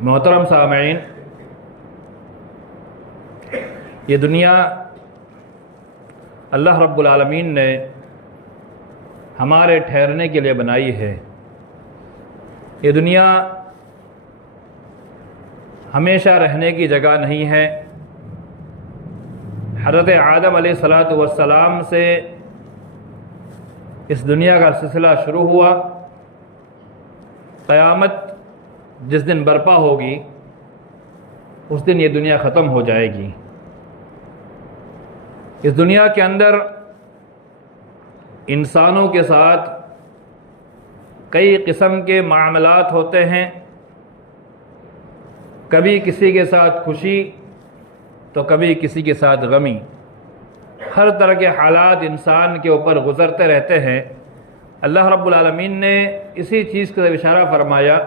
محترم سامعین، یہ دنیا اللہ رب العالمین نے ہمارے ٹھہرنے کے لیے بنائی ہے۔ یہ دنیا ہمیشہ رہنے کی جگہ نہیں ہے۔ حضرت آدم علیہ السلام سے اس دنیا کا سلسلہ شروع ہوا۔ قیامت جس دن برپا ہوگی اس دن یہ دنیا ختم ہو جائے گی۔ اس دنیا کے اندر انسانوں کے ساتھ کئی قسم کے معاملات ہوتے ہیں، کبھی کسی کے ساتھ خوشی تو کبھی کسی کے ساتھ غمی۔ ہر طرح کے حالات انسان کے اوپر گزرتے رہتے ہیں۔ اللہ رب العالمین نے اسی چیز کا اشارہ فرمایا،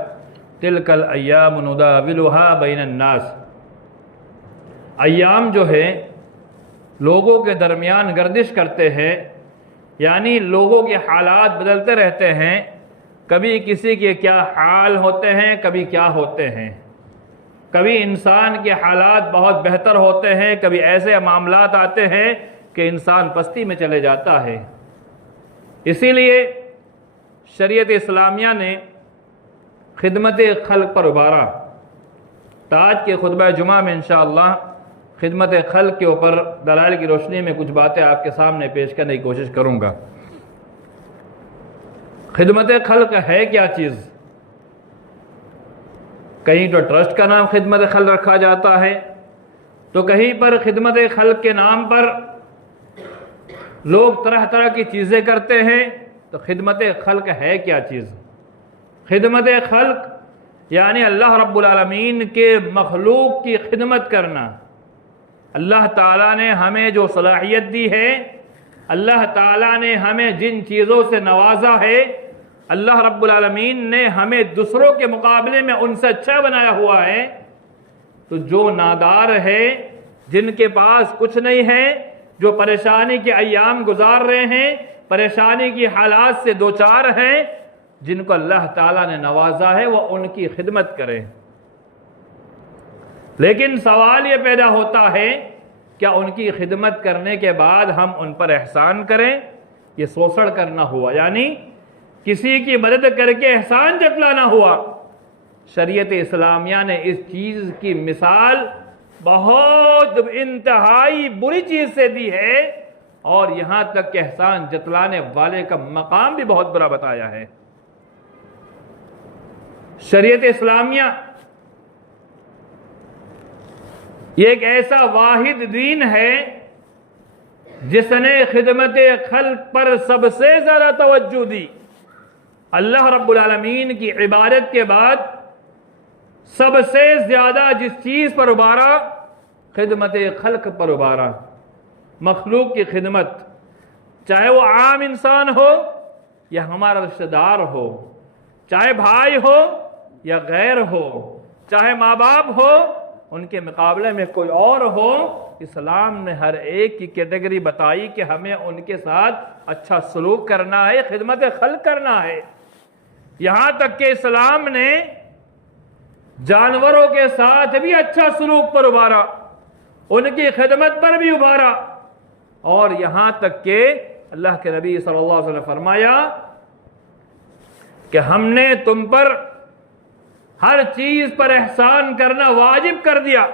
تلک الایام نداولها بین الناس۔ ایام جو ہے لوگوں کے درمیان گردش کرتے ہیں، یعنی لوگوں کے حالات بدلتے رہتے ہیں۔ کبھی کسی کے کیا حال ہوتے ہیں، کبھی کیا ہوتے ہیں۔ کبھی انسان کے حالات بہت بہتر ہوتے ہیں، کبھی ایسے معاملات آتے ہیں کہ انسان پستی میں چلے جاتا ہے۔ اسی لیے شریعت اسلامیہ نے خدمت خلق پر ابھارا۔ آج کے خطبہ جمعہ میں انشاءاللہ خدمت خلق کے اوپر دلائل کی روشنی میں کچھ باتیں آپ کے سامنے پیش کرنے کی کوشش کروں گا۔ خدمت خلق ہے کیا چیز؟ کہیں تو ٹرسٹ کا نام خدمت خلق رکھا جاتا ہے، تو کہیں پر خدمت خلق کے نام پر لوگ طرح طرح کی چیزیں کرتے ہیں۔ تو خدمت خلق ہے کیا چیز؟ خدمت خلق یعنی اللہ رب العالمین کے مخلوق کی خدمت کرنا۔ اللہ تعالیٰ نے ہمیں جو صلاحیت دی ہے، اللہ تعالیٰ نے ہمیں جن چیزوں سے نوازا ہے، اللہ رب العالمین نے ہمیں دوسروں کے مقابلے میں ان سے اچھا بنایا ہوا ہے۔ تو جو نادار ہے، جن کے پاس کچھ نہیں ہے، جو پریشانی کے ایام گزار رہے ہیں، پریشانی کی حالات سے دوچار ہیں، جن کو اللہ تعالیٰ نے نوازا ہے، وہ ان کی خدمت کریں۔ لیکن سوال یہ پیدا ہوتا ہے، کیا ان کی خدمت کرنے کے بعد ہم ان پر احسان کریں؟ یہ سوسڑ کرنا ہوا، یعنی کسی کی مدد کر کے احسان جتلانا ہوا۔ شریعت اسلامیہ نے اس چیز کی مثال بہت انتہائی بری چیز سے دی ہے، اور یہاں تک کہ احسان جتلانے والے کا مقام بھی بہت برا بتایا ہے۔ شریعت اسلامیہ یہ ایک ایسا واحد دین ہے جس نے خدمت خلق پر سب سے زیادہ توجہ دی۔ اللہ رب العالمین کی عبادت کے بعد سب سے زیادہ جس چیز پر ابھارا، خدمت خلق پر ابھارا۔ مخلوق کی خدمت، چاہے وہ عام انسان ہو یا ہمارا رشتہ دار ہو، چاہے بھائی ہو یا غیر ہو، چاہے ماں باپ ہو، ان کے مقابلے میں کوئی اور ہو، اسلام نے ہر ایک کی کیٹیگری بتائی کہ ہمیں ان کے ساتھ اچھا سلوک کرنا ہے، خدمت خلق کرنا ہے۔ یہاں تک کہ اسلام نے جانوروں کے ساتھ بھی اچھا سلوک پر ابھارا، ان کی خدمت پر بھی ابھارا، اور یہاں تک کہ اللہ کے نبی صلی اللہ علیہ وسلم نے فرمایا کہ ہم نے تم پر ہر چیز پر احسان کرنا واجب کر دیا۔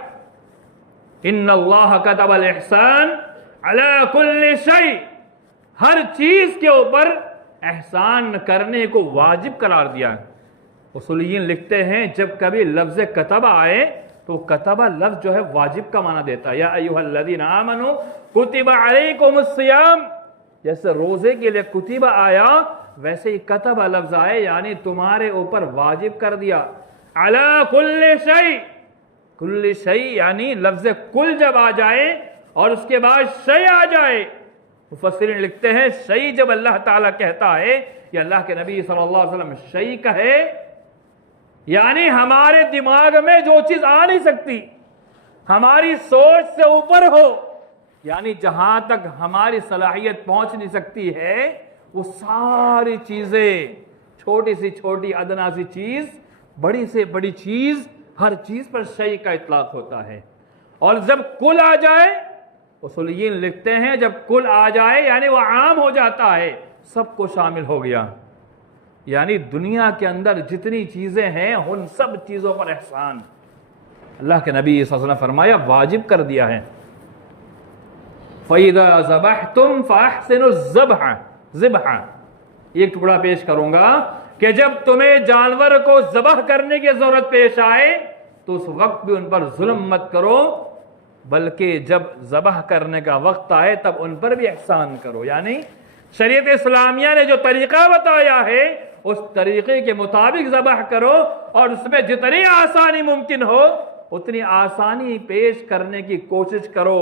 ان اللہ کتب الاحسان علی کل شیء، ہر چیز کے اوپر احسان کرنے کو واجب قرار دیا۔ اصولیین لکھتے ہیں جب کبھی لفظ کتب آئے تو کتبہ لفظ جو ہے واجب کا معنی دیتا ہے۔ یا ایھا الذین آمنوا کتب علیکم الصیام، جیسے روزے کے لیے کتبہ آیا ویسے ہی کتبہ لفظ آئے، یعنی تمہارے اوپر واجب کر دیا۔ علی کل شیء، کل شیء یعنی لفظ کل جب آ جائے اور اس کے بعد شیء آ جائے، مفسرین لکھتے ہیں شیء جب اللہ تعالیٰ کہتا ہے کہ اللہ کے نبی صلی اللہ علیہ وسلم شیء کہے، یعنی ہمارے دماغ میں جو چیز آ نہیں سکتی، ہماری سوچ سے اوپر ہو، یعنی جہاں تک ہماری صلاحیت پہنچ نہیں سکتی ہے، وہ ساری چیزیں، چھوٹی سی چھوٹی ادنا سی چیز، بڑی سے بڑی چیز ہر چیز پر شیء کا اطلاق ہوتا ہے. اور جب کل آ جائے، اصولیین لکھتے ہیں جب کل آ جائے یعنی وہ عام ہو جاتا ہے، سب کو شامل ہو گیا. یعنی دنیا کے اندر جتنی چیزیں ہیں ان سب چیزوں پر احسان اللہ کے نبی صلی اللہ علیہ وسلم فرمایا واجب کر دیا ہے. فَإِذَا ذَبَحْتُمْ فَأَحْسِنُوا الذَّبْحَ. ذبح ایک ٹکڑا پیش کروں گا کہ جب تمہیں جانور کو ذبح کرنے کی ضرورت پیش آئے تو اس وقت بھی ان پر ظلم مت کرو، بلکہ جب ذبح کرنے کا وقت آئے تب ان پر بھی احسان کرو. یعنی شریعت اسلامیہ نے جو طریقہ بتایا ہے اس طریقے کے مطابق ذبح کرو، اور اس میں جتنی آسانی ممکن ہو اتنی آسانی پیش کرنے کی کوشش کرو.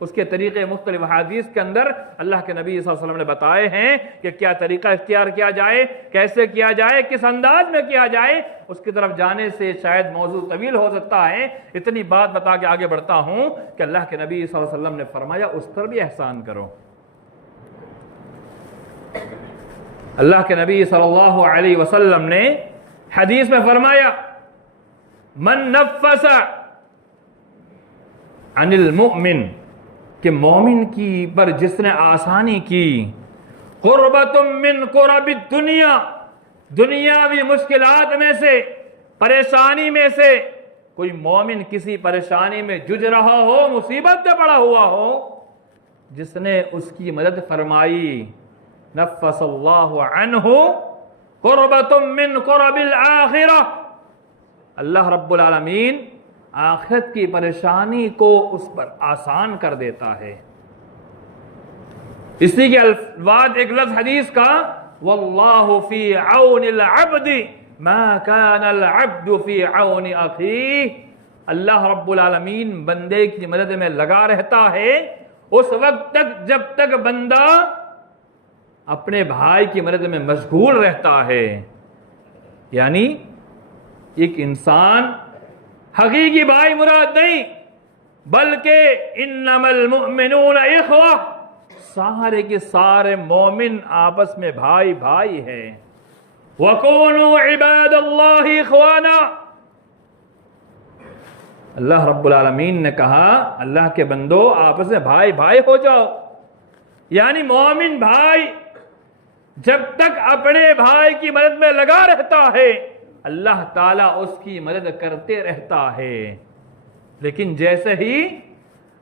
اس کے طریقے مختلف حدیث کے اندر اللہ کے نبی صلی اللہ علیہ وسلم نے بتائے ہیں کہ کیا طریقہ اختیار کیا جائے، کیسے کیا جائے، کس انداز میں کیا جائے. اس کی طرف جانے سے شاید موضوع طویل ہو سکتا ہے، اتنی بات بتا کے آگے بڑھتا ہوں کہ اللہ کے نبی صلی اللہ علیہ وسلم نے فرمایا اس پر بھی احسان کرو. اللہ کے نبی صلی اللہ علیہ وسلم نے حدیث میں فرمایا من نفس عن المؤمن، کہ مومن کی پر جس نے آسانی کی، قربۃ من قرب الدنیا، دنیاوی مشکلات میں سے، پریشانی میں سے، کوئی مومن کسی پریشانی میں جج رہا ہو، مصیبت میں پڑا ہوا ہو، جس نے اس کی مدد فرمائی، نفس اللہ عنہ قربۃ من قرب الآخرہ، اللہ رب العالمین آخرت کی پریشانی کو اس پر آسان کر دیتا ہے. اسی کے بعد ایک لفظ حدیث کا واللہ فی عون العبد ما کان العبد فی عون اخیہ، اللہ رب العالمین بندے کی مدد میں لگا رہتا ہے اس وقت تک جب تک بندہ اپنے بھائی کی مدد میں مشغول رہتا ہے. یعنی ایک انسان حقیقی بھائی مراد نہیں، بلکہ انما المؤمنون اخوہ، سارے کے سارے مومن آپس میں بھائی بھائی ہیں. وَكُونُوا عِبَادَ اللَّهِ اخوانا، اللہ رب العالمین نے کہا اللہ کے بندو آپس میں بھائی بھائی ہو جاؤ. یعنی مومن بھائی جب تک اپنے بھائی کی مدد میں لگا رہتا ہے اللہ تعالیٰ اس کی مدد کرتے رہتا ہے. لیکن جیسے ہی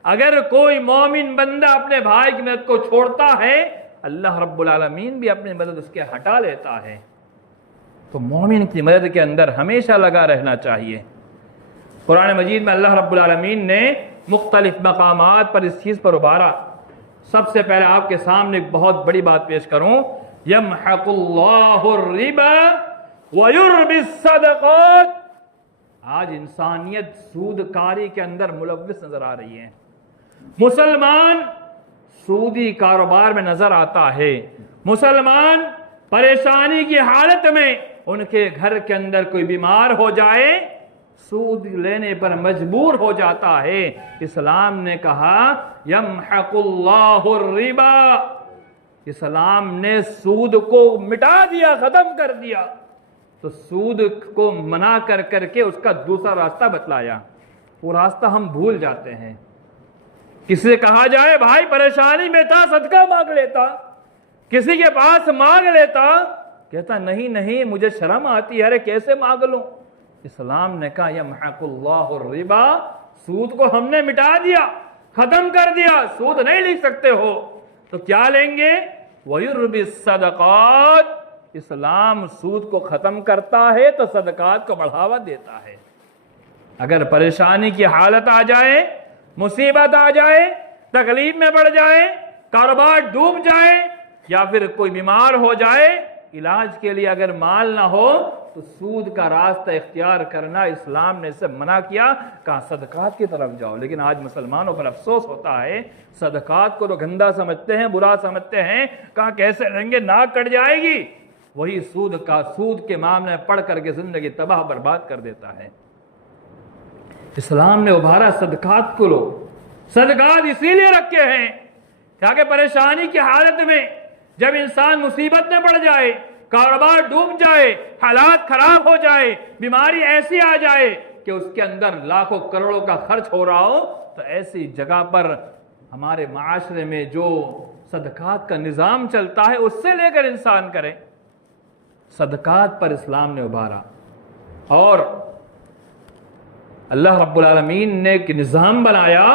اگر کوئی مومن بندہ اپنے بھائی کی مدد کو چھوڑتا ہے اللہ رب العالمین بھی اپنی مدد اس کے ہٹا لیتا ہے. تو مومن کی مدد کے اندر ہمیشہ لگا رہنا چاہیے. قرآن مجید میں اللہ رب العالمین نے مختلف مقامات پر اس چیز پر ابھارا. سب سے پہلے آپ کے سامنے ایک بہت بڑی بات پیش کروں، یمحق اللہ الربا وَيُرْبِ الصَّدَقَاتِ. آج انسانیت سود کاری کے اندر ملوث نظر آ رہی ہے. مسلمان سودی کاروبار میں نظر آتا ہے. مسلمان پریشانی کی حالت میں ان کے گھر کے اندر کوئی بیمار ہو جائے سود لینے پر مجبور ہو جاتا ہے. اسلام نے کہا یمحق اللہ الربا، اسلام نے سود کو مٹا دیا، ختم کر دیا. تو سود کو منع کر کر کے اس کا دوسرا راستہ بتلایا. وہ راستہ ہم بھول جاتے ہیں. کسی سے کہا جائے بھائی پریشانی میں تھا صدقہ مانگ لیتا، کسی کے پاس مانگ لیتا، کہتا نہیں نہیں مجھے شرم آتی ہے، ارے کیسے مانگ لوں. اسلام نے کہا یمحق اللہ الربا، سود کو ہم نے مٹا دیا، ختم کر دیا، سود نہیں لے سکتے ہو. تو کیا لیں گے؟ وَيُرْبِ الصَّدَقَاتِ، اسلام سود کو ختم کرتا ہے تو صدقات کو بڑھاوا دیتا ہے. اگر پریشانی کی حالت آ جائے، مصیبت آ جائے، تکلیف میں پڑ جائے، کاروبار ڈوب جائے، یا پھر کوئی بیمار ہو جائے، علاج کے لیے اگر مال نہ ہو تو سود کا راستہ اختیار کرنا اسلام نے اسے منع کیا، کہا صدقات کی طرف جاؤ. لیکن آج مسلمانوں پر افسوس ہوتا ہے، صدقات کو تو گندا سمجھتے ہیں، برا سمجھتے ہیں، کہا کیسے رہیں گے، ناک کٹ جائے گی. وہی سود کے معاملے میں پڑھ کر کے زندگی تباہ برباد کر دیتا ہے. اسلام نے ابھارا صدقات کو. لو صدقات اسی لیے رکھے ہیں تاکہ پریشانی کی حالت میں جب انسان مصیبت میں پڑ جائے، کاروبار ڈوب جائے، حالات خراب ہو جائے، بیماری ایسی آ جائے، کہ اس کے اندر لاکھوں کروڑوں کا خرچ ہو رہا ہو، تو ایسی جگہ پر ہمارے معاشرے میں جو صدقات کا نظام چلتا ہے اس سے لے کر انسان کرے۔ صدقات پر اسلام نے ابھارا، اور اللہ رب العالمین نے ایک نظام بنایا،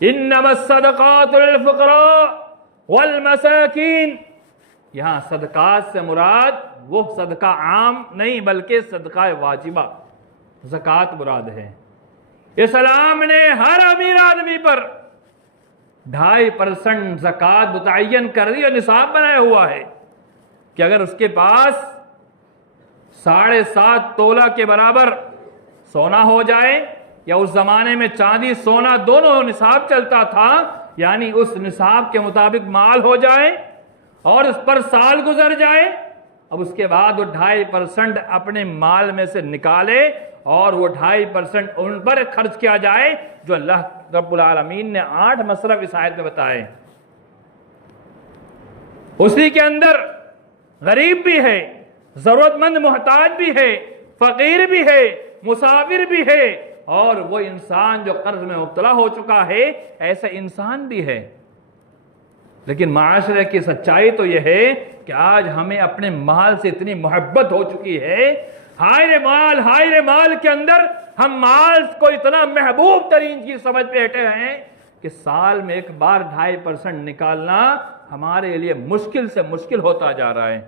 انما الصدقات للفقراء والمساکین۔ یہاں صدقات سے مراد وہ صدقہ عام نہیں بلکہ صدقہ واجبہ، زکوٰۃ مراد ہے۔ اسلام نے ہر امیر آدمی پر 2.5% زکوٰۃ متعین کر دی اور نصاب بنایا ہوا ہے کہ اگر اس کے پاس 7.5 تولہ کے برابر سونا ہو جائے، یا اس زمانے میں چاندی سونا دونوں نصاب چلتا تھا، یعنی اس نصاب کے مطابق مال ہو جائے اور اس پر سال گزر جائے، اب اس کے بعد وہ 2.5% اپنے مال میں سے نکالے اور وہ 2.5% ان پر خرچ کیا جائے جو اللہ رب العالمین نے 8 مصرف اس آیت میں بتائے۔ اسی کے اندر غریب بھی ہے، ضرورت مند محتاج بھی ہے، فقیر بھی ہے، مسافر بھی ہے، اور وہ انسان جو قرض میں مبتلا ہو چکا ہے ایسا انسان بھی ہے۔ لیکن معاشرے کی سچائی تو یہ ہے کہ آج ہمیں اپنے مال سے اتنی محبت ہو چکی ہے، ہائے مال کے اندر ہم مال کو اتنا محبوب ترین چیز سمجھ بیٹھے ہیں کہ سال میں ایک بار 2.5% نکالنا ہمارے لیے مشکل سے مشکل ہوتا جا رہا ہے،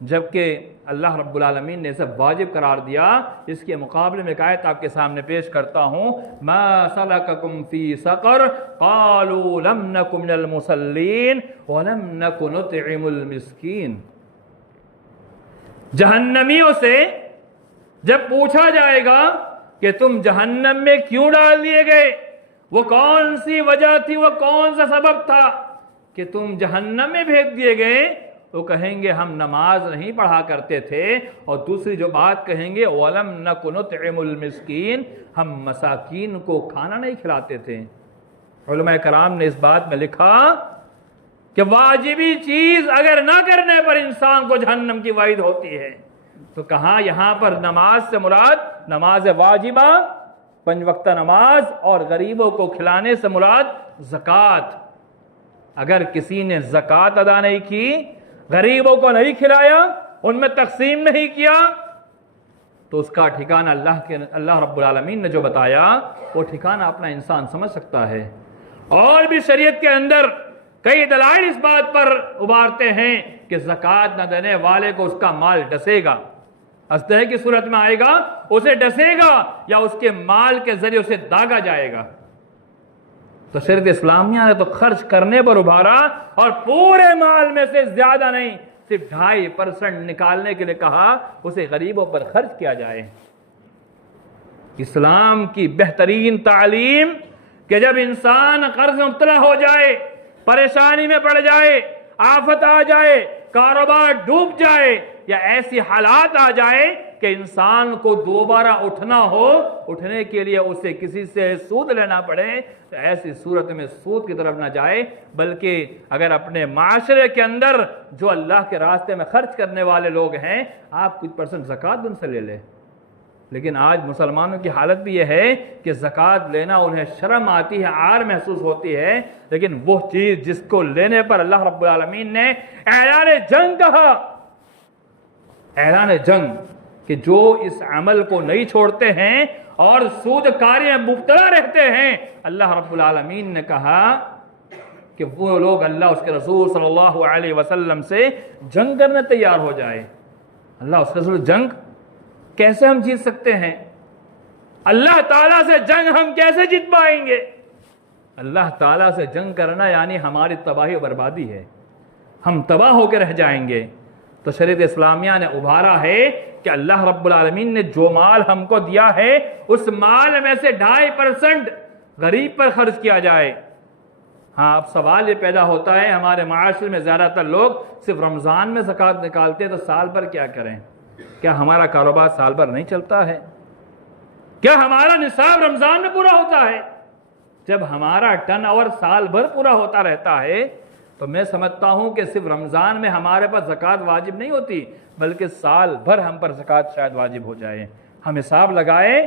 جبکہ اللہ رب العالمین نے اسے واجب قرار دیا۔ اس کے مقابلے میں ایک آیت آپ کے سامنے پیش کرتا ہوں، ما سلککم فی سقر قالوا لم نک من المصلین ولم نک نطعم المسکین۔ جہنمیوں سے جب پوچھا جائے گا کہ تم جہنم میں کیوں ڈال دیے گئے، وہ کون سی وجہ تھی، وہ کون سا سبب تھا کہ تم جہنم میں بھیج دیے گئے، وہ کہیں گے ہم نماز نہیں پڑھا کرتے تھے، اور دوسری جو بات کہیں گے وَلَمْ نَكُ نُطْعِمُ الْمِسْكِينَ، ہم مساکین کو کھانا نہیں کھلاتے تھے۔ علماء کرام نے اس بات میں لکھا کہ واجبی چیز اگر نہ کرنے پر انسان کو جہنم کی وعید ہوتی ہے، تو کہاں یہاں پر نماز سے مراد نماز واجبہ 5 وقتہ نماز، اور غریبوں کو کھلانے سے مراد زکوٰۃ۔ اگر کسی نے زکوٰۃ ادا نہیں کی، غریبوں کو نہیں کھلایا، ان میں تقسیم نہیں کیا، تو اس کا ٹھکانہ اللہ رب العالمین نے جو بتایا وہ ٹھکانہ اپنا انسان سمجھ سکتا ہے۔ اور بھی شریعت کے اندر کئی دلائل اس بات پر ابھارتے ہیں کہ زکوٰۃ نہ دینے والے کو اس کا مال ڈسے گا، اسدحے کی صورت میں آئے گا، اسے ڈسے گا یا اس کے مال کے ذریعے اسے داغا جائے گا۔ تو شریعت اسلامیہ نے تو خرچ کرنے پر ابھارا، اور پورے مال میں سے زیادہ نہیں، صرف 2.5% نکالنے کے لیے کہا، اسے غریبوں پر خرچ کیا جائے۔ اسلام کی بہترین تعلیم کہ جب انسان قرض میں مبتلا ہو جائے، پریشانی میں پڑ جائے، آفت آ جائے، کاروبار ڈوب جائے، یا ایسی حالات آ جائے کہ انسان کو دوبارہ اٹھنا ہو، اٹھنے کے لیے اسے کسی سے سود لینا پڑے، تو ایسی صورت میں سود کی طرف نہ جائے، بلکہ اگر اپنے معاشرے کے اندر جو اللہ کے راستے میں خرچ کرنے والے لوگ ہیں، آپ کچھ % زکوٰۃ ان سے لے لیں۔ لیکن آج مسلمانوں کی حالت بھی یہ ہے کہ زکوٰۃ لینا انہیں شرم آتی ہے، عار محسوس ہوتی ہے، لیکن وہ چیز جس کو لینے پر اللہ رب العالمین نے اعلان جنگ کہا، اعلان جنگ، کہ جو اس عمل کو نہیں چھوڑتے ہیں اور سود کاری میں مبتلا رہتے ہیں، اللہ رب العالمین نے کہا کہ وہ لوگ اللہ اس کے رسول صلی اللہ علیہ وسلم سے جنگ کرنے تیار ہو جائے۔ اللہ اس کے رسول جنگ کیسے ہم جیت سکتے ہیں؟ اللہ تعالیٰ سے جنگ ہم کیسے جیت پائیں گے؟ اللہ تعالیٰ سے جنگ کرنا یعنی ہماری تباہی و بربادی ہے، ہم تباہ ہو کے رہ جائیں گے۔ تو شریعت اسلامیہ نے ابھارا ہے کہ اللہ رب العالمین نے جو مال ہم کو دیا ہے اس مال میں سے 2.5% غریب پر خرچ کیا جائے۔ ہاں، اب سوال یہ پیدا ہوتا ہے، ہمارے معاشرے میں زیادہ تر لوگ صرف رمضان میں زکوٰۃ نکالتے ہیں، تو سال بھر کیا کریں؟ کیا ہمارا کاروبار سال بھر نہیں چلتا ہے؟ کیا ہمارا نصاب رمضان میں پورا ہوتا ہے؟ جب ہمارا ٹرن اوور سال بھر پورا ہوتا رہتا ہے تو میں سمجھتا ہوں کہ صرف رمضان میں ہمارے پاس زکوٰۃ واجب نہیں ہوتی، بلکہ سال بھر ہم پر زکوٰۃ شاید واجب ہو جائے۔ ہم حساب لگائیں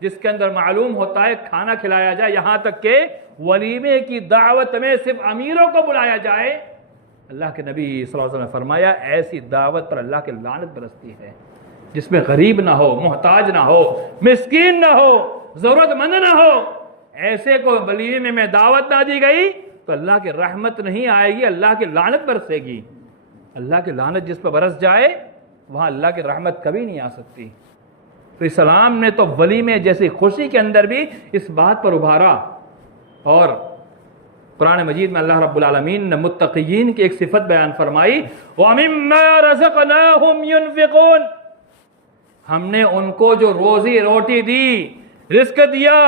جس کے اندر معلوم ہوتا ہے کھانا کھلایا جائے، یہاں تک کہ ولیمے کی دعوت میں صرف امیروں کو بلایا جائے، اللہ کے نبی صلی اللہ علیہ وسلم نے فرمایا ایسی دعوت پر اللہ کی لعنت برستی ہے، جس میں غریب نہ ہو، محتاج نہ ہو، مسکین نہ ہو، ضرورت مند نہ ہو، ایسے کو ولیمے میں دعوت نہ دی گئی تو اللہ کی رحمت نہیں آئے گی، اللہ کی لعنت برسے گی۔ اللہ کی لعنت جس پر برس جائے وہاں اللہ کی رحمت کبھی نہیں آ سکتی۔ تو اسلام نے تو ولیمے جیسی خوشی کے اندر بھی اس بات پر ابھارا، اور قرآن مجید میں اللہ رب العالمین نے متقین کی ایک صفت بیان فرمائی، وَمِمَّا رَزَقْنَاهُمْ يُنْفِقُونَ، ہم نے ان کو جو روزی روٹی دی، رزق دیا،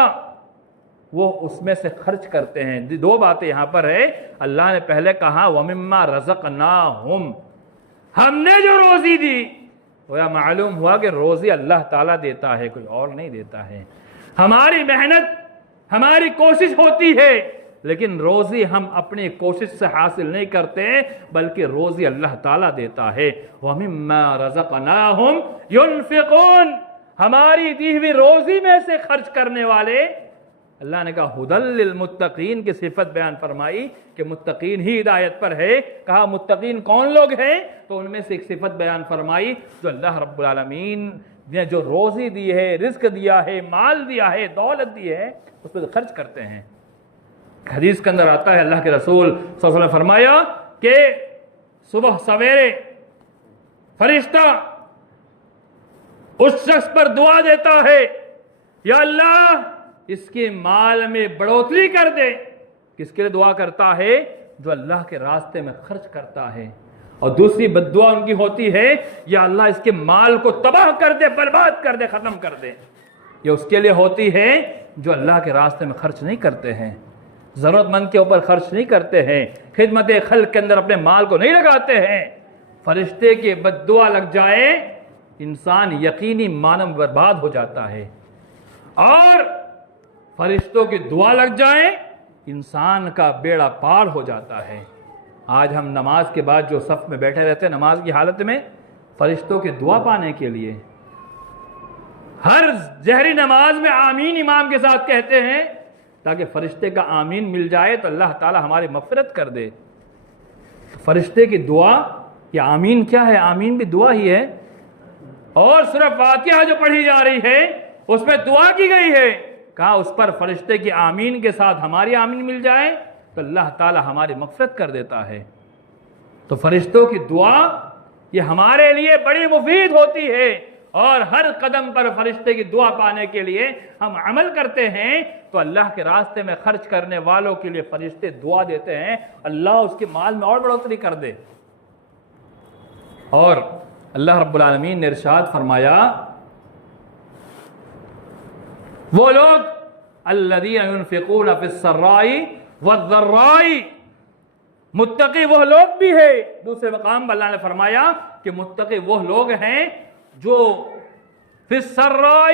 وہ اس میں سے خرچ کرتے ہیں۔ دو باتیں یہاں پر ہے، اللہ نے پہلے کہا وَمِمَّا رَزَقْنَاهُمْ، ہم نے جو روزی دی، وہ معلوم ہوا کہ روزی اللہ تعالیٰ دیتا ہے، کوئی اور نہیں دیتا ہے۔ ہماری محنت، ہماری کوشش ہوتی ہے، لیکن روزی ہم اپنی کوشش سے حاصل نہیں کرتے، بلکہ روزی اللہ تعالیٰ دیتا ہے۔ وَمِمَّا رَزَقْنَاهُمْ يُنْفِقُونَ، ہماری دی ہوئی روزی میں سے خرچ کرنے والے، اللہ نے کہا ہدی للمتقین کی صفت بیان فرمائی کہ متقین ہی ہدایت پر ہے۔ کہا متقین کون لوگ ہیں؟ تو ان میں سے ایک صفت بیان فرمائی جو اللہ رب العالمین نے جو روزی دی ہے، رزق دیا ہے، مال دیا ہے، دولت دی ہے، اس پہ خرچ کرتے ہیں۔ حدیث کے اندر آتا ہے اللہ کے رسول صلی اللہ علیہ وسلم نے فرمایا کہ صبح سویرے فرشتہ اس شخص پر دعا دیتا ہے، یا اللہ اس کے مال میں بڑھوتری کر دے۔ کس کے لیے دعا کرتا ہے؟ جو اللہ کے راستے میں خرچ کرتا ہے۔ اور دوسری بد دعا ان کی ہوتی ہے، یا اللہ اس کے مال کو تباہ کر دے، برباد کر دے، ختم کر دے۔ یہ اس کے لیے ہوتی ہے جو اللہ کے راستے میں خرچ نہیں کرتے ہیں، ضرورت مند کے اوپر خرچ نہیں کرتے ہیں، خدمت خلق کے اندر اپنے مال کو نہیں لگاتے ہیں۔ فرشتے کی بد دعا لگ جائے، انسان یقینی مانو برباد ہو جاتا ہے، اور فرشتوں کی دعا لگ جائے انسان کا بیڑا پار ہو جاتا ہے۔ آج ہم نماز کے بعد جو صف میں بیٹھے رہتے ہیں نماز کی حالت میں، فرشتوں کی دعا پانے کے لیے ہر جہری نماز میں آمین امام کے ساتھ کہتے ہیں تاکہ فرشتے کا آمین مل جائے تو اللہ تعالی ہماری مغفرت کر دے۔ فرشتے کی دعا، یہ آمین کیا ہے؟ آمین بھی دعا ہی ہے، اور سورہ فاتحہ جو پڑھی جا رہی ہے اس میں دعا کی گئی ہے، کہا اس پر فرشتے کی آمین کے ساتھ ہماری آمین مل جائے تو اللہ تعالی ہماری مغفرت کر دیتا ہے۔ تو فرشتوں کی دعا یہ ہمارے لیے بڑی مفید ہوتی ہے، اور ہر قدم پر فرشتے کی دعا پانے کے لیے ہم عمل کرتے ہیں تو اللہ کے راستے میں خرچ کرنے والوں کے لیے فرشتے دعا دیتے ہیں اللہ اس کے مال میں اور بڑھوتری کر دے۔ اور اللہ رب العالمین نے ارشاد فرمایا وہ لوگ الذین ينفقون فی السراء والضراء، متقی وہ لوگ بھی ہے۔ دوسرے مقام پر اللہ نے فرمایا کہ متقی وہ لوگ ہیں جو فی السراء،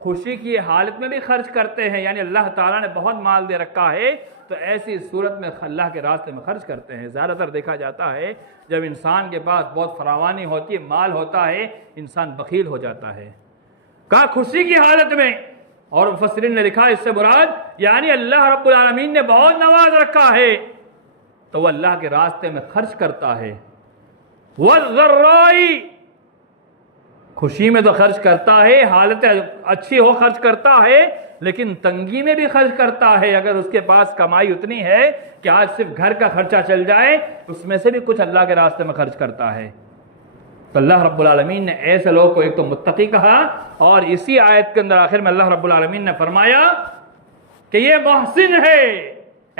خوشی کی حالت میں بھی خرچ کرتے ہیں، یعنی اللہ تعالیٰ نے بہت مال دے رکھا ہے تو ایسی صورت میں اللہ کے راستے میں خرچ کرتے ہیں۔ زیادہ تر دیکھا جاتا ہے جب انسان کے پاس بہت فراوانی ہوتی ہے، مال ہوتا ہے، انسان بخیل ہو جاتا ہے۔ کہا خوشی کی حالت میں، اور مفسرین نے لکھا اس سے مراد یعنی اللہ رب العالمین نے بہت نواز رکھا ہے تو وہ اللہ کے راستے میں خرچ کرتا ہے۔ والضراء، خوشی میں تو خرچ کرتا ہے، حالت اچھی ہو خرچ کرتا ہے، لیکن تنگی میں بھی خرچ کرتا ہے۔ اگر اس کے پاس کمائی اتنی ہے کہ آج صرف گھر کا خرچہ چل جائے، اس میں سے بھی کچھ اللہ کے راستے میں خرچ کرتا ہے۔ تو اللہ رب العالمین نے ایسے لوگ کو ایک تو متقی کہا، اور اسی آیت کے اندر آخر میں اللہ رب العالمین نے فرمایا کہ یہ محسن ہے،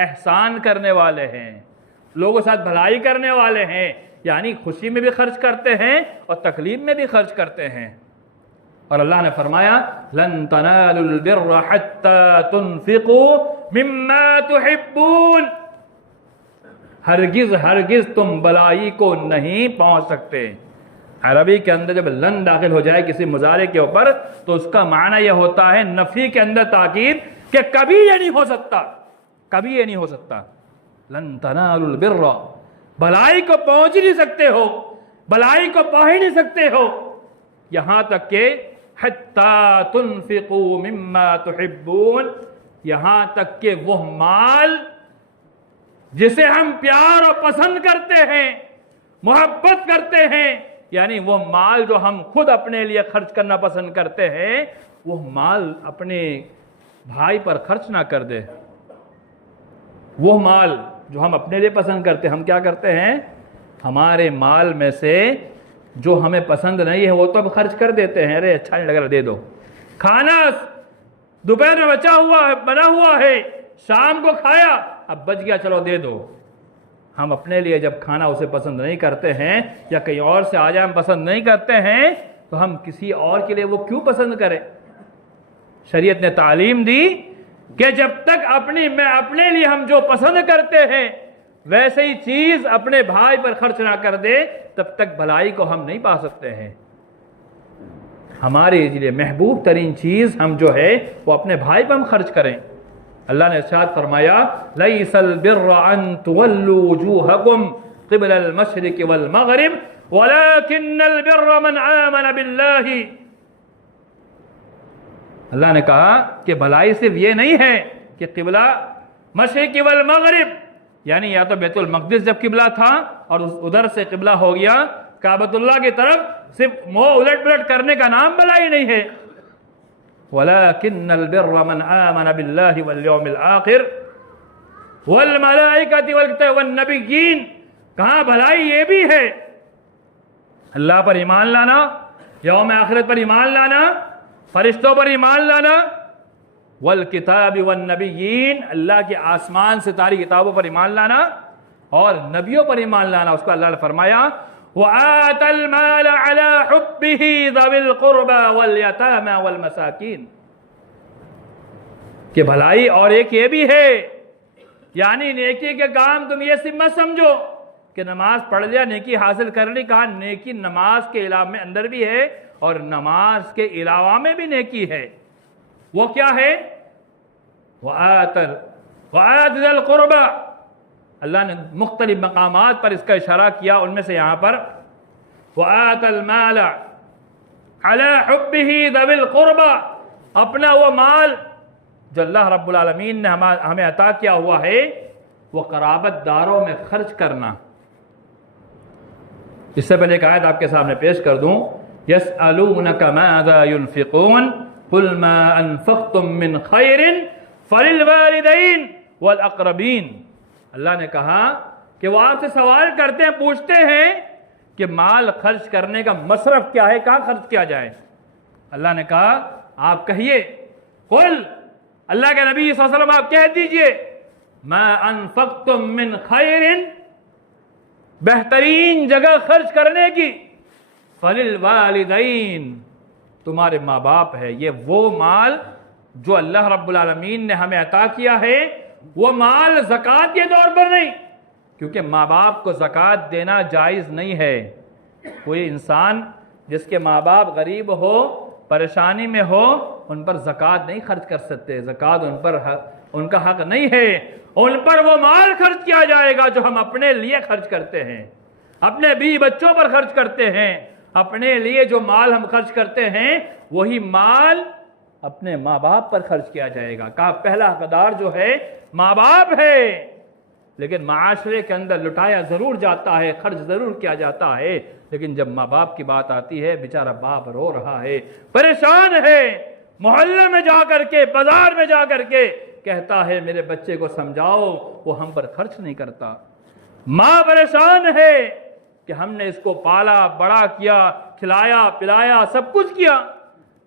احسان کرنے والے ہیں، لوگوں کے ساتھ بھلائی کرنے والے ہیں، یعنی خوشی میں بھی خرچ کرتے ہیں اور تکلیف میں بھی خرچ کرتے ہیں۔ اور اللہ نے فرمایا لن تنالوا البر حتى تنفقوا مما تحبون، ہرگز ہرگز تم بلائی کو نہیں پہنچ سکتے۔ عربی کے اندر جب لن داخل ہو جائے کسی مضارع کے اوپر تو اس کا معنی یہ ہوتا ہے نفی کے اندر تاکید کہ کبھی یہ نہیں ہو سکتا، کبھی یہ نہیں ہو سکتا۔ لن تنالوا البر، بلائی کو پہنچ ہی نہیں سکتے ہو، بلائی کو پا ہی نہیں سکتے ہو، یہاں تک کہ حتی تنفقوا مما تحبون، یہاں تک کہ وہ مال جسے ہم پیار اور پسند کرتے ہیں، محبت کرتے ہیں، یعنی وہ مال جو ہم خود اپنے لیے خرچ کرنا پسند کرتے ہیں، وہ مال اپنے بھائی پر خرچ نہ کر دے۔ وہ مال جو ہم اپنے لیے پسند کرتے ہیں، ہم کیا کرتے ہیں، ہمارے مال میں سے جو ہمیں پسند نہیں ہے وہ تو ہم خرچ کر دیتے ہیں، ارے اچھا نہیں لگ رہا دے دو۔ کھانا دوپہر میں بچا ہوا ہے، بنا ہوا ہے، شام کو کھایا، اب بچ گیا، چلو دے دو۔ ہم اپنے لیے جب کھانا اسے پسند نہیں کرتے ہیں یا کہیں اور سے آ جائے ہم پسند نہیں کرتے ہیں تو ہم کسی اور کے لیے وہ کیوں پسند کریں؟ شریعت نے تعلیم دی کہ جب تک میں اپنے لیے ہم جو پسند کرتے ہیں ویسے ہی چیز اپنے بھائی پر خرچ نہ کر دے، تب تک بھلائی کو ہم نہیں پا سکتے ہیں۔ ہمارے لیے محبوب ترین چیز ہم جو ہے وہ اپنے بھائی پر ہم خرچ کریں۔ اللہ نے ارشاد فرمایا لیس البر ان تولوا وجوهکم قبل المشرق والمغرب ولكن البر من آمن باللہ۔ اللہ نے کہا کہ بھلائی صرف یہ نہیں ہے کہ قبلہ مشرق والمغرب، یعنی یا تو بیت المقدس جب قبلہ تھا اور ادھر سے قبلہ ہو گیا کعبۃ اللہ کی طرف، صرف منہ الٹ پلٹ کرنے کا نام بھلائی نہیں ہے۔ وَلَكِنَّ الْبِرَّ مَنْ آمَنَ بِاللَّهِ وَالْيَوْمِ الْآخِرِ وَالْمَلَائِكَةِ وَالْكِتَابِ وَالنَّبِيِّينَ، کہاں بھلائی یہ بھی ہے اللہ پر ایمان لانا، یوم آخرت پر ایمان لانا، فرشتوں پر ایمان لانا، والکتاب والنبیین، اللہ کے آسمان سے اتاری کتابوں پر ایمان لانا اور نبیوں پر ایمان لانا۔ اس کو اللہ نے فرمایا وَآتَ الْمَالَ عَلَى حُبِّهِ ذَوِي الْقُرْبَى وَالْيَتَامَى وَالْمَسَاكِينَ، کہ بھلائی اور ایک یہ بھی ہے، یعنی نیکی کے کام تم یہ صرف مت سمجھو کہ نماز پڑھ لیا نیکی حاصل کر لی، کہا نیکی نماز کے علاوہ میں اندر بھی ہے اور نماز کے علاوہ میں بھی نیکی ہے۔ وہ کیا ہے؟ وَآتَ ذِي الْقُرْبَى، اللہ نے مختلف مقامات پر اس کا اشارہ کیا، ان میں سے یہاں پر وَآتَ الْمَالَ عَلَى حُبِّهِ ذَوِي الْقُرْبَى، اپنا وہ مال جو اللہ رب العالمین نے ہمیں عطا کیا ہوا ہے وہ قرابت داروں میں خرچ کرنا۔ اس سے پہلے ایک آیت آپ کے سامنے پیش کر دوں، يَسْأَلُونَكَ مَاذَا يُنْفِقُونَ قُلْ مَا أَنفَقْتُم مِّنْ خَيْرٍ فَلِلْوَالِدَيْنِ وَالْأَقْرَبِينَ۔ اللہ نے کہا کہ وہ آپ سے سوال کرتے ہیں، پوچھتے ہیں کہ مال خرچ کرنے کا مصرف کیا ہے، کہاں خرچ کیا جائے؟ اللہ نے کہا آپ کہیے، قل، اللہ کے نبی صلی اللہ علیہ وسلم آپ کہہ دیجئے، ما انفقتم من خیر، بہترین جگہ خرچ کرنے کی، فللوالدین، تمہارے ماں باپ ہے۔ یہ وہ مال جو اللہ رب العالمین نے ہمیں عطا کیا ہے، وہ مال زکوٰۃ کے طور پر نہیں، کیونکہ ماں باپ کو زکوٰۃ دینا جائز نہیں ہے۔ کوئی انسان جس کے ماں باپ غریب ہو، پریشانی میں ہو، ان پر زکوٰۃ نہیں خرچ کر سکتے، زکوٰۃ ان کا حق نہیں ہے۔ ان پر وہ مال خرچ کیا جائے گا جو ہم اپنے لیے خرچ کرتے ہیں، اپنے بیوی بچوں پر خرچ کرتے ہیں۔ اپنے لیے جو مال ہم خرچ کرتے ہیں وہی مال اپنے ماں باپ پر خرچ کیا جائے گا۔ کہا پہلا حقدار جو ہے ماں باپ ہے، لیکن معاشرے کے اندر لٹایا ضرور جاتا ہے، خرچ ضرور کیا جاتا ہے، لیکن جب ماں باپ کی بات آتی ہے بیچارہ باپ رو رہا ہے، پریشان ہے، محلے میں جا کر کے، بازار میں جا کر کے کہتا ہے میرے بچے کو سمجھاؤ، وہ ہم پر خرچ نہیں کرتا۔ ماں پریشان ہے کہ ہم نے اس کو پالا بڑا کیا، کھلایا پلایا، سب کچھ کیا،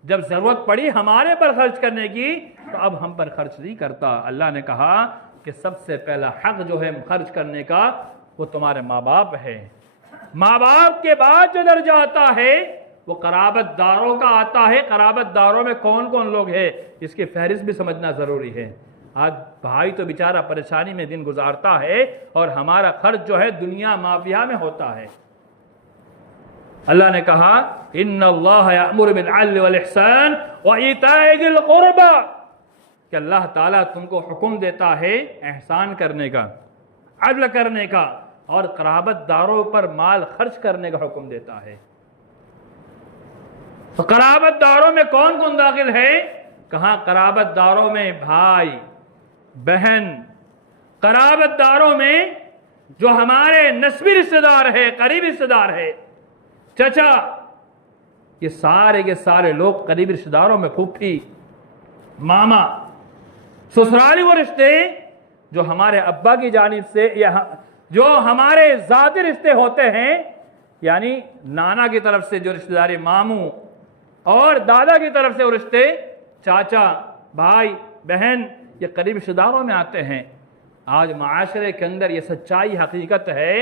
جب ضرورت پڑی ہمارے پر خرچ کرنے کی تو اب ہم پر خرچ نہیں کرتا۔ اللہ نے کہا کہ سب سے پہلا حق جو ہے خرچ کرنے کا وہ تمہارے ماں باپ ہے۔ ماں باپ کے بعد جو درجہ آتا ہے وہ قرابت داروں کا آتا ہے۔ قرابت داروں میں کون کون لوگ ہیں اس کی فہرست بھی سمجھنا ضروری ہے۔ آج بھائی تو بیچارہ پریشانی میں دن گزارتا ہے اور ہمارا خرچ جو ہے دنیا مافیہ میں ہوتا ہے۔ اللہ نے کہا ان اللہ یأمر بالعدل والاحسان وایتاء ذی القربى، کہ اللہ تعالیٰ تم کو حکم دیتا ہے احسان کرنے کا، عدل کرنے کا اور قرابت داروں پر مال خرچ کرنے کا حکم دیتا ہے۔ تو قرابت داروں میں کون کون داخل ہے؟ کہاں قرابت داروں میں بھائی بہن، قرابت داروں میں جو ہمارے نسبی رشتہ دار ہے، قریبی رشتہ دار ہے، چچا، یہ سارے کے سارے لوگ قریبی رشتہ داروں میں پھوپھی، ماما، سسرالی وہ رشتے جو ہمارے ابا کی جانب سے یا جو ہمارے ذاتی رشتے ہوتے ہیں، یعنی نانا کی طرف سے جو رشتہ داری ماموں اور دادا کی طرف سے وہ رشتے چاچا، بھائی، بہن، یہ قریب رشتہ داروں میں آتے ہیں۔ آج معاشرے کے اندر یہ سچائی حقیقت ہے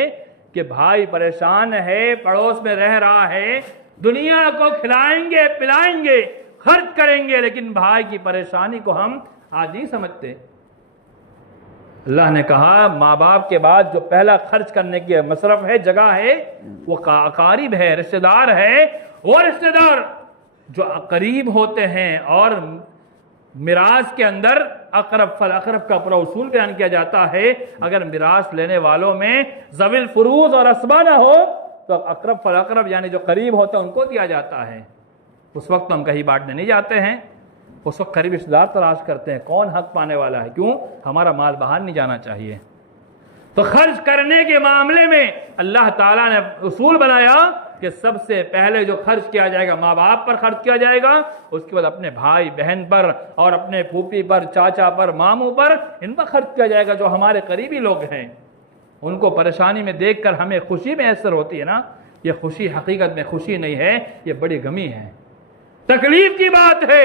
کہ بھائی پریشان ہے، پڑوس میں رہ رہا ہے، دنیا کو کھلائیں گے، پلائیں گے، خرچ کریں گے، لیکن بھائی کی پریشانی کو ہم آج نہیں سمجھتے۔ اللہ نے کہا ماں باپ کے بعد جو پہلا خرچ کرنے کی مصرف ہے، جگہ ہے، وہ اقارب ہے، رشتہ دار ہے۔ وہ رشتہ دار جو قریب ہوتے ہیں، اور میراث کے اندر اقرب فالاقرب کا پورا اصول بیان کیا جاتا ہے۔ اگر میراث لینے والوں میں ذوی الفروض اور اسبا نہ ہو تو اقرب فالاقرب یعنی جو قریب ہوتا ہے ان کو دیا جاتا ہے۔ اس وقت ہم کہیں بانٹنے نہیں جاتے ہیں، اس وقت قریب رشتہ دار تلاش کرتے ہیں کون حق پانے والا ہے، کیوں؟ ہمارا مال باہر نہیں جانا چاہیے۔ تو خرچ کرنے کے معاملے میں اللہ تعالیٰ نے اصول بنایا کہ سب سے پہلے جو خرچ کیا جائے گا ماں باپ پر خرچ کیا جائے گا، اس کے بعد اپنے بھائی بہن پر اور اپنے پھوپھی پر، چاچا پر، ماموں پر، ان پر خرچ کیا جائے گا جو ہمارے قریبی لوگ ہیں۔ ان کو پریشانی میں دیکھ کر ہمیں خوشی میسر ہوتی ہے نا، یہ خوشی حقیقت میں خوشی نہیں ہے، یہ بڑی غمی ہے، تکلیف کی بات ہے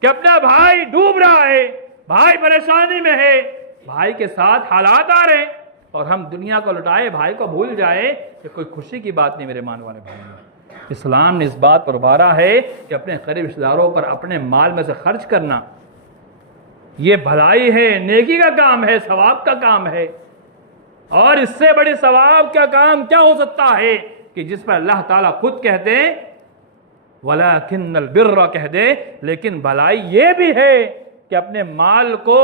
کہ اپنا بھائی ڈوب رہا ہے، بھائی پریشانی میں ہے، بھائی کے ساتھ حالات آ رہے ہیں اور ہم دنیا کو لٹائے بھائی کو بھول جائے، یہ کوئی خوشی کی بات نہیں میرے مان والے بھائی۔ اسلام نے اس بات پر ابھارا ہے کہ اپنے قریب رشتہ داروں پر اپنے مال میں سے خرچ کرنا یہ بھلائی ہے، نیکی کا کام ہے، ثواب کا کام ہے، اور اس سے بڑی ثواب کا کام کیا ہو سکتا ہے کہ جس پر اللہ تعالیٰ خود کہتے ہیں وَلَكِنَّ الْبِرَّ کہہ دے، لیکن بھلائی یہ بھی ہے کہ اپنے مال کو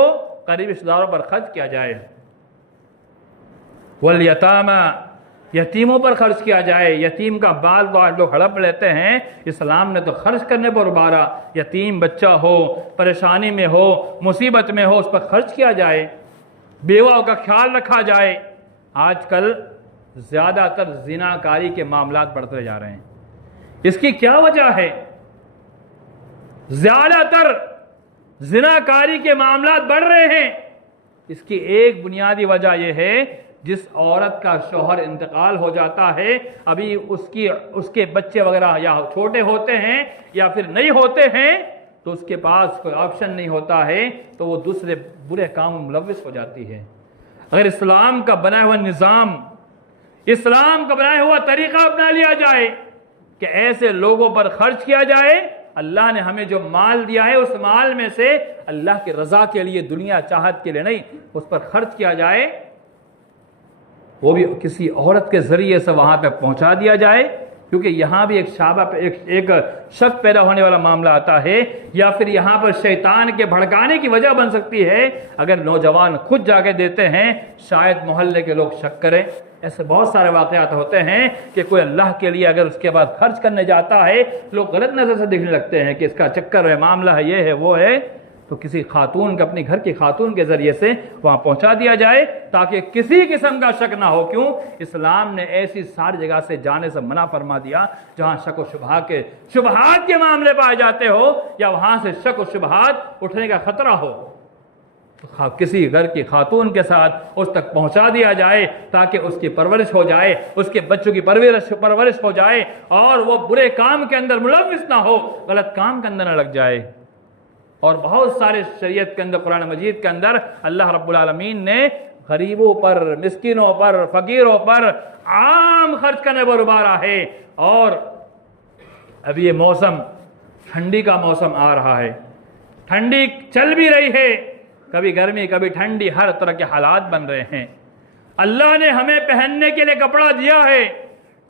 قریب رشتہ داروں پر خرچ کیا جائے، وَالْيَتَامَى یتیموں پر خرچ کیا جائے۔ یتیم کا بال تو آج لوگ ہڑپ لیتے ہیں، اسلام نے تو خرچ کرنے پر ابھارا، یتیم بچہ ہو، پریشانی میں ہو، مصیبت میں ہو، اس پر خرچ کیا جائے، بیوہ کا خیال رکھا جائے۔ آج کل زیادہ تر زنا کاری کے معاملات بڑھتے جا رہے ہیں، اس کی کیا وجہ ہے؟ زیادہ تر زنا کاری کے معاملات بڑھ رہے ہیں، اس کی ایک بنیادی وجہ یہ ہے جس عورت کا شوہر انتقال ہو جاتا ہے، ابھی اس کے بچے وغیرہ یا چھوٹے ہوتے ہیں یا پھر نہیں ہوتے ہیں، تو اس کے پاس کوئی آپشن نہیں ہوتا ہے، تو وہ دوسرے برے کام میں ملوث ہو جاتی ہے۔ اگر اسلام کا بنایا ہوا نظام، اسلام کا بنایا ہوا طریقہ اپنا لیا جائے کہ ایسے لوگوں پر خرچ کیا جائے، اللہ نے ہمیں جو مال دیا ہے اس مال میں سے اللہ کی رضا کے لیے، دنیا چاہت کے لیے نہیں، اس پر خرچ کیا جائے، وہ بھی کسی عورت کے ذریعے سے وہاں پہ پہنچا دیا جائے، کیونکہ یہاں بھی ایک شک پیدا ہونے والا معاملہ آتا ہے، یا پھر یہاں پر شیطان کے بھڑکانے کی وجہ بن سکتی ہے۔ اگر نوجوان خود جا کے دیتے ہیں، شاید محلے کے لوگ شک کریں۔ ایسے بہت سارے واقعات ہوتے ہیں کہ کوئی اللہ کے لیے اگر اس کے بعد خرچ کرنے جاتا ہے، لوگ غلط نظر سے دیکھنے لگتے ہیں کہ اس کا چکر ہے، معاملہ ہے، یہ ہے، وہ ہے، تو کسی خاتون کے، اپنی گھر کی خاتون کے ذریعے سے وہاں پہنچا دیا جائے تاکہ کسی قسم کا شک نہ ہو۔ کیوں؟ اسلام نے ایسی ساری جگہ سے جانے سے منع فرما دیا جہاں شک و شبہات کے معاملے پائے جاتے ہو، یا وہاں سے شک و شبہات اٹھنے کا خطرہ ہو، کسی گھر کی خاتون کے ساتھ اس تک پہنچا دیا جائے تاکہ اس کی پرورش ہو جائے، اس کے بچوں کی پرورش ہو جائے، اور وہ برے کام کے اندر ملوث نہ ہو، غلط کام کے اندر نہ لگ جائے۔ اور بہت سارے شریعت کے اندر، قرآن مجید کے اندر اللہ رب العالمین نے غریبوں پر، مسکینوں پر، فقیروں پر عام خرچ کرنے پر ابھارا ہے۔ اور اب یہ موسم، ٹھنڈی کا موسم آ رہا ہے، ٹھنڈی چل بھی رہی ہے، کبھی گرمی کبھی ٹھنڈی، ہر طرح کے حالات بن رہے ہیں۔ اللہ نے ہمیں پہننے کے لیے کپڑا دیا ہے،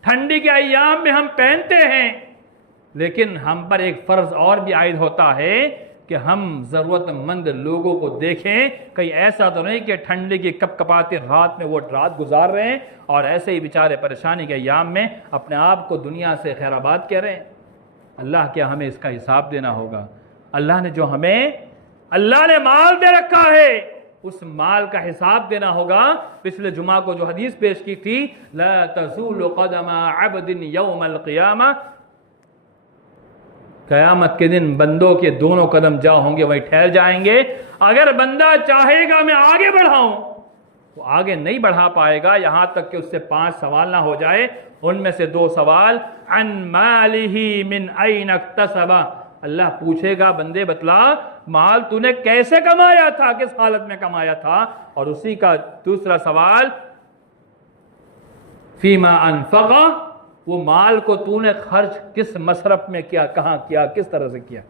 ٹھنڈی کے ایام میں ہم پہنتے ہیں، لیکن ہم پر ایک فرض اور بھی عائد ہوتا ہے کہ ہم ضرورت مند لوگوں کو دیکھیں، کہیں ایسا تو نہیں کہ ٹھنڈی کی کپ کپاتی رات میں وہ رات گزار رہے ہیں اور ایسے ہی بیچارے پریشانی کے ایام میں اپنے آپ کو دنیا سے خیر آباد کہہ رہے ہیں۔ اللہ کیا ہمیں اس کا حساب دینا ہوگا. اللہ نے جو ہمیں اللہ نے مال دے رکھا ہے اس مال کا حساب دینا ہوگا. پچھلے جمعہ کو جو حدیث پیش کی تھی لا تزول قدم عبد یوم القیامہ، قیامت کے دن بندوں کے دونوں قدم جہاں ہوں گے وہیں ٹھہر جائیں گے. اگر بندہ چاہے گا میں آگے بڑھاؤں وہ آگے نہیں بڑھا پائے گا یہاں تک کہ اس سے 5 سوال نہ ہو جائے. ان میں سے 2 سوال عن مالہ من این اکتسب، اللہ پوچھے گا بندے بتلا مال تو نے کیسے کمایا تھا، کس حالت میں کمایا تھا. اور اسی کا دوسرا سوال فیما انفق، وہ مال کو تو نے خرچ کس مصرف میں کیا، کہاں کیا، کس طرح سے کیا.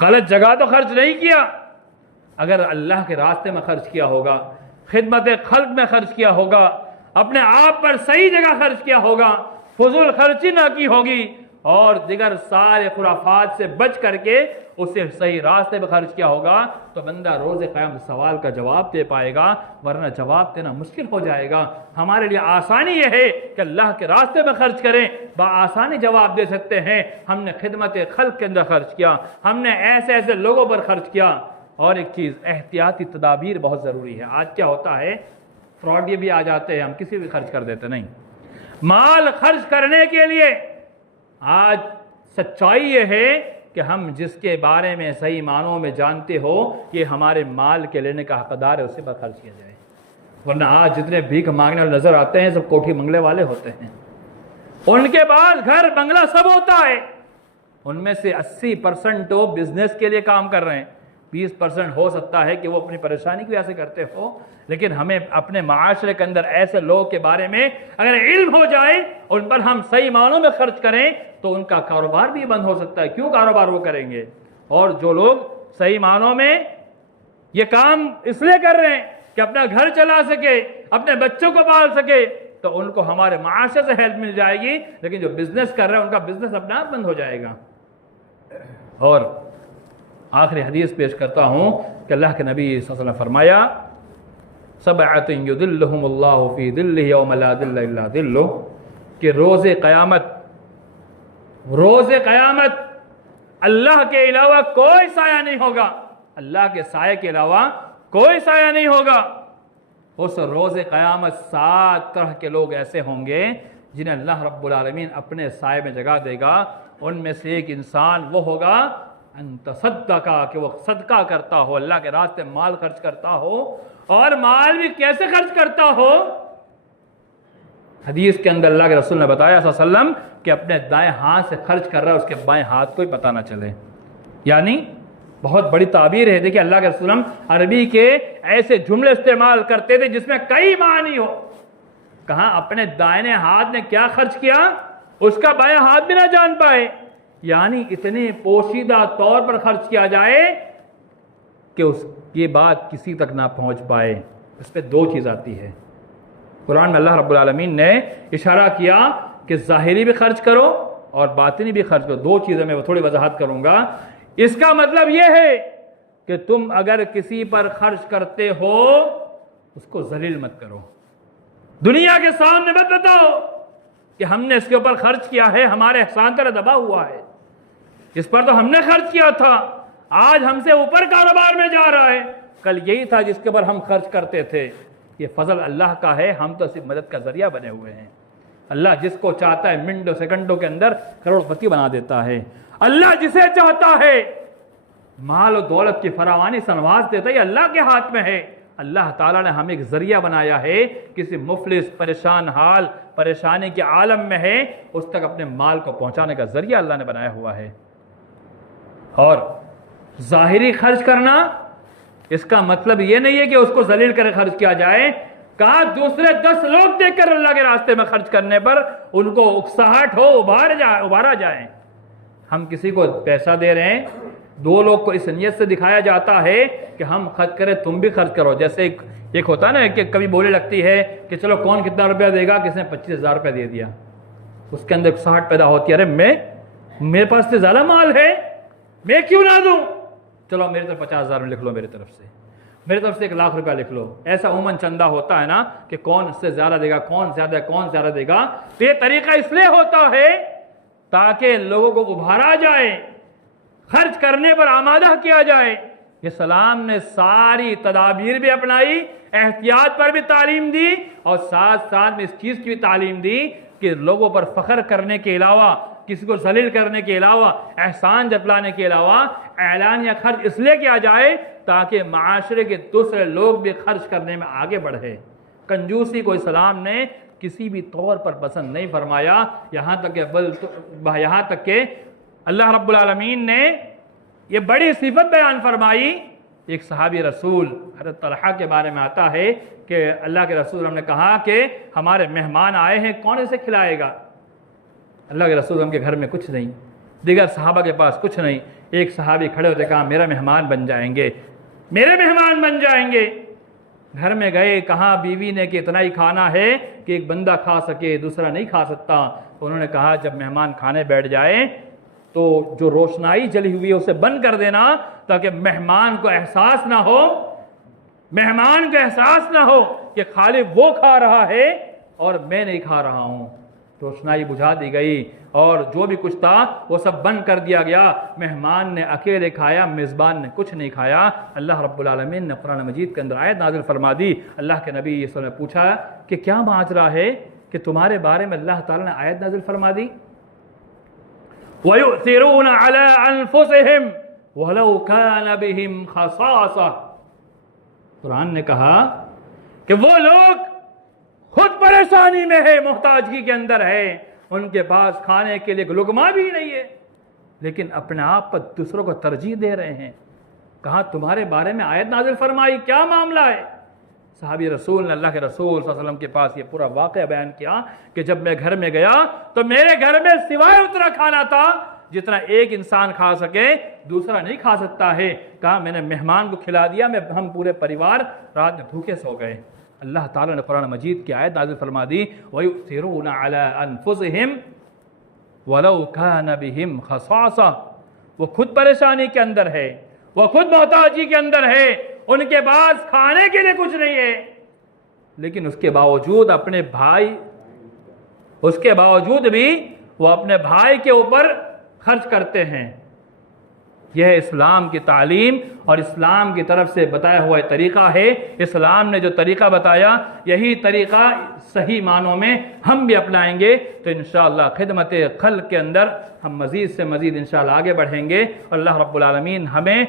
غلط جگہ تو خرچ نہیں کیا. اگر اللہ کے راستے میں خرچ کیا ہوگا، خدمت خلق میں خرچ کیا ہوگا، اپنے آپ پر صحیح جگہ خرچ کیا ہوگا، فضول خرچی نہ کی ہوگی اور دیگر سارے خرافات سے بچ کر کے اسے صحیح راستے پہ خرچ کیا ہوگا تو بندہ روز قیامت سوال کا جواب دے پائے گا، ورنہ جواب دینا مشکل ہو جائے گا. ہمارے لیے آسانی یہ ہے کہ اللہ کے راستے میں خرچ کریں، بآسانی جواب دے سکتے ہیں ہم نے خدمت خلق کے اندر خرچ کیا، ہم نے ایسے ایسے لوگوں پر خرچ کیا. اور ایک چیز احتیاطی تدابیر بہت ضروری ہے. آج کیا ہوتا ہے فراڈ یہ بھی آ جاتے ہیں، ہم کسی بھی خرچ کر دیتے نہیں. مال خرچ کرنے کے لیے آج سچائی یہ ہے کہ ہم جس کے بارے میں صحیح معنوں میں جانتے ہو یہ ہمارے مال کے لینے کا حقدار ہے اسے پر خرچ کیا جائے. ورنہ آج جتنے بھیک مانگنے والے نظر آتے ہیں سب کوٹھی بنگلے والے ہوتے ہیں، ان کے بعد گھر بنگلہ سب ہوتا ہے، ان میں سے 80% تو بزنس کے لیے کام کر رہے ہیں، 20% ہو سکتا ہے کہ وہ اپنی پریشانی کی وجہ سے کرتے ہو. لیکن ہمیں اپنے معاشرے کے اندر ایسے لوگوں کے بارے میں اگر علم ہو جائے ان پر ہم صحیح معنوں میں خرچ کریں تو ان کا کاروبار بھی بند ہو سکتا ہے. کیوں کاروبار وہ کریں گے؟ اور جو لوگ صحیح معنوں میں یہ کام اس لیے کر رہے ہیں کہ اپنا گھر چلا سکے، اپنے بچوں کو پال سکے تو ان کو ہمارے معاشرے سے ہیلپ مل جائے گی. لیکن جو بزنس کر رہے ہیں ان کا بزنس اپنا آپ بند ہو جائے گا. اور آخری حدیث پیش کرتا ہوں کہ اللہ کے نبی صلی اللہ علیہ وسلم نے فرمایا سبعۃ یظلھم اللہ فی ظلہ یوم لا ظل الا ظلہ، کہ روز قیامت اللہ کے علاوہ کوئی سایہ نہیں ہوگا، اللہ کے سائے کے علاوہ کوئی سایہ نہیں ہوگا. اس روز قیامت 7 طرح کے لوگ ایسے ہوں گے جنہیں اللہ رب العالمین اپنے سائے میں جگہ دے گا. ان میں سے ایک انسان وہ ہوگا ان تصدقہ، کہ وہ صدقہ کرتا ہو، اللہ کے راستے مال خرچ کرتا ہو. اور مال بھی کیسے خرچ کرتا ہو؟ حدیث کے اندر اللہ کے رسول نے بتایا صلی اللہ علیہ وسلم کہ اپنے دائیں ہاتھ سے خرچ کر رہا ہے اس کے بائیں ہاتھ کو ہی پتہ نہ چلے. یعنی بہت بڑی تعبیر ہے. دیکھیں اللہ کے رسول عربی کے ایسے جملے استعمال کرتے تھے جس میں کئی معنی ہو. کہاں اپنے دائیں ہاتھ نے کیا خرچ کیا اس کا بائیں ہاتھ بھی نہ جان پائے. یعنی اتنے پوشیدہ طور پر خرچ کیا جائے کہ اس یہ بات کسی تک نہ پہنچ پائے. اس پہ 2 چیز آتی ہے. قرآن میں اللہ رب العالمین نے اشارہ کیا کہ ظاہری بھی خرچ کرو اور باطنی بھی خرچ کرو. 2 چیزیں میں تھوڑی وضاحت کروں گا. اس کا مطلب یہ ہے کہ تم اگر کسی پر خرچ کرتے ہو اس کو ذلیل مت کرو، دنیا کے سامنے مت بتاؤ کہ ہم نے اس کے اوپر خرچ کیا ہے، ہمارے احسان پر دبا ہوا ہے، اس پر تو ہم نے خرچ کیا تھا، آج ہم سے اوپر کاروبار میں جا رہا ہے، کل یہی تھا جس کے اوپر ہم خرچ کرتے تھے. یہ فضل اللہ کا ہے، ہم تو صرف مدد کا ذریعہ بنے ہوئے ہیں. اللہ جس کو چاہتا ہے منٹوں سیکنڈوں کے اندر کروڑ پتی بنا دیتا ہے. اللہ جسے چاہتا ہے مال و دولت کی فراوانی سے نواز دیتا ہے. یہ اللہ کے ہاتھ میں ہے. اللہ تعالیٰ نے ہمیں ایک ذریعہ بنایا ہے، کسی مفلس پریشان حال پریشانی کے عالم میں ہے اس تک اپنے مال کو پہنچانے کا ذریعہ اللہ نے بنایا ہوا ہے. اور ظاہری خرچ کرنا اس کا مطلب یہ نہیں ہے کہ اس کو ذلیل کر خرچ کیا جائے. کہا دوسرے 10 لوگ دیکھ کر اللہ کے راستے میں خرچ کرنے پر ان کو اکساہٹ ہو، ابھارا جائے. ہم کسی کو پیسہ دے رہے ہیں، 2 لوگ کو اس نیت سے دکھایا جاتا ہے کہ ہم خرچ کریں تم بھی خرچ کرو. جیسے ایک ہوتا ہے نا کہ کبھی بولی لگتی ہے کہ چلو کون کتنا روپیہ دے گا، کس نے 25,000 روپیہ دے دیا. اس کے اندر اکساہٹ پیدا ہوتی ہے، ارے میرے پاس سے زیادہ مال ہے میں کیوں نہ دوں، چلو میری طرف 50,000 میں لکھ لو، میری طرف سے 1,00,000 روپیہ لکھ لو. ایسا عموماً چندہ ہوتا ہے نا کہ کون اس سے زیادہ دے گا، کون زیادہ دے گا. تو یہ طریقہ اس لیے ہوتا ہے تاکہ لوگوں کو ابھارا جائے، خرچ کرنے پر آمادہ کیا جائے۔ اسلام نے ساری تدابیر بھی اپنائی، احتیاط پر بھی تعلیم دی، اور ساتھ ساتھ میں اس چیز کی بھی تعلیم دی کہ لوگوں پر فخر کرنے کے علاوہ، کسی کو ذلیل کرنے کے علاوہ، احسان جتلانے کے علاوہ اعلانیہ خرچ اس لیے کیا جائے تاکہ معاشرے کے دوسرے لوگ بھی خرچ کرنے میں آگے بڑھے۔ کنجوسی کو اسلام نے کسی بھی طور پر پسند نہیں فرمایا، یہاں تک کہ اللہ رب العالمین نے یہ بڑی صفت بیان فرمائی۔ ایک صحابی رسول حضرت طلحہ کے بارے میں آتا ہے کہ اللہ کے رسول نے کہا کہ ہمارے مہمان آئے ہیں، کون اسے کھلائے گا؟ اللہ کے رسول کے گھر میں کچھ نہیں، دیگر صحابہ کے پاس کچھ نہیں۔ ایک صحابی کھڑے ہوتے کہا میرا مہمان بن جائیں گے، میرے مہمان بن جائیں گے۔ گھر میں گئے، کہا بیوی نے کہ اتنا ہی کھانا ہے کہ ایک بندہ کھا سکے، دوسرا نہیں کھا سکتا۔ انہوں نے کہا جب مہمان کھانے بیٹھ جائے تو جو روشنائی جلی ہوئی ہے اسے بند کر دینا تاکہ مہمان کو احساس نہ ہو کہ خالی وہ کھا رہا ہے اور میں نہیں کھا رہا ہوں۔ روشنائی بجھا دی گئی اور جو بھی کچھ تھا وہ سب بند کر دیا گیا۔ مہمان نے اکیلے کھایا، میزبان نے کچھ نہیں کھایا۔ اللہ رب العالمین نے قرآن مجید کے اندر آیت نازل فرما دی۔ اللہ کے نبی صلی اللہ علیہ وسلم نے پوچھا کہ کیا ماجرا ہے کہ تمہارے بارے میں اللہ تعالیٰ نے آیت نازل فرما دی؟ وَيُؤْثِرُونَ عَلَىٰ أَنفُسِهِمْ وَلَوْ كَانَ بِهِمْ خَصَاصَةٌ۔ قرآن نے کہا کہ وہ لوگ خود پریشانی میں ہے، محتاجگی کے اندر ہے، ان کے پاس کھانے کے لیے لقمہ بھی نہیں ہے، لیکن اپنے آپ پر دوسروں کو ترجیح دے رہے ہیں۔ کہا تمہارے بارے میں آیت نازل فرمائی، کیا معاملہ ہے؟ صحابی رسول نے اللہ کے رسول صلی اللہ علیہ وسلم کے پاس یہ پورا واقعہ بیان کیا کہ جب میں گھر میں گیا تو میرے گھر میں سوائے اتنا کھانا تھا جتنا ایک انسان کھا سکے، دوسرا نہیں کھا سکتا ہے۔ کہا میں نے مہمان کو کھلا دیا، ہم پورے پریوار رات میں بھوکے سو گئے۔ اللہ تعالیٰ نے قرآن مجید کی آیت نازل فرما دی وَيُؤْثِرُونَ عَلَىٰ أَنفُسِهِمْ وَلَوْ كَانَ بِهِمْ خَصَاصَةٌ۔ وہ خود پریشانی کے اندر ہے، وہ خود محتاجی کے اندر ہے، ان کے پاس کھانے کے لیے کچھ نہیں ہے، لیکن اس کے باوجود بھی وہ اپنے بھائی کے اوپر خرچ کرتے ہیں۔ یہ ہے اسلام کی تعلیم اور اسلام کی طرف سے بتایا ہوا طریقہ ہے۔ اسلام نے جو طریقہ بتایا یہی طریقہ صحیح معنوں میں ہم بھی اپنائیں گے تو انشاءاللہ خدمت خلق کے اندر ہم مزید سے مزید انشاءاللہ آگے بڑھیں گے۔ اللہ رب العالمین ہمیں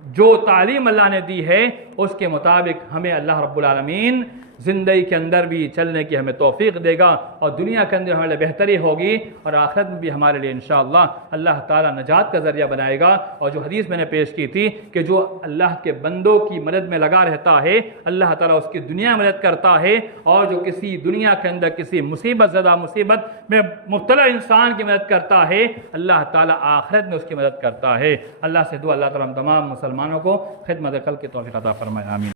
جو تعلیم اللہ نے دی ہے اس کے مطابق ہمیں اللہ رب العالمین زندگی کے اندر بھی چلنے کی ہمیں توفیق دے گا، اور دنیا کے اندر ہمارے لیے بہتری ہوگی اور آخرت میں بھی ہمارے لیے انشاءاللہ اللہ تعالیٰ نجات کا ذریعہ بنائے گا۔ اور جو حدیث میں نے پیش کی تھی کہ جو اللہ کے بندوں کی مدد میں لگا رہتا ہے اللہ تعالیٰ اس کی دنیا میں مدد کرتا ہے، اور جو کسی دنیا کے اندر کسی مصیبت میں مبتلا انسان کی مدد کرتا ہے اللہ تعالیٰ آخرت میں اس کی مدد کرتا ہے۔ اللہ سے دعا اللہ تعالیٰ ہم تمام مسلمانوں کو خدمت خلق کی توفیق عطا فرمائے، آمین۔